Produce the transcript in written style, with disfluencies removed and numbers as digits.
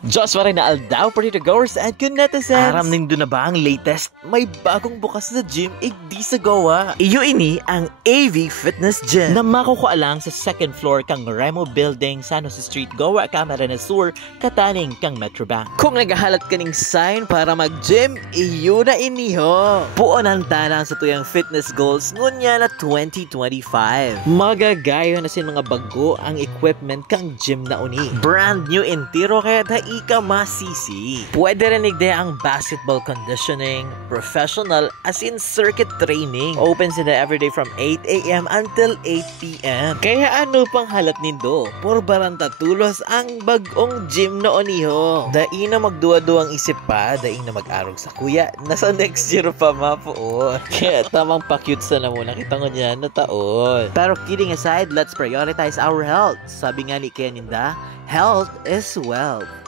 Diyos pa rin na aldaw pa rin goers and netizens. Aram nindo na ba ang latest? May bagong bukas na gym igdi sa gawa. Iyo ini ang AV Fitness Gym na makukualang sa second floor kang Remo Building, San Jose Street, Gawa, Camarines Sur, kataning kang Metrobank. Kung naghahalat ka ning sign para mag-gym, iyo na iniho. Puon ang tanang sa tuyang fitness goals ngunya na 2025. Magagayo na sin mga bago ang equipment kang gym na uni. Brand new intiro kaya dai ka masisi. Pwede rin igde ang basketball conditioning, professional as in circuit training. Open sila everyday from 8 a.m. until 8 p.m. Kaya ano pang halat nindo? Por baranta tulos ang bagong gym na oniho. Dai na magduwa-duwang isip pa, dai na mag-arog sa kuya. Nasa next year pa mapuon. Kaya tamang pa-cute sa na muna kita nga na taon. Pero kidding aside, let's prioritize our health. Sabi nga ni Keninda, health is wealth.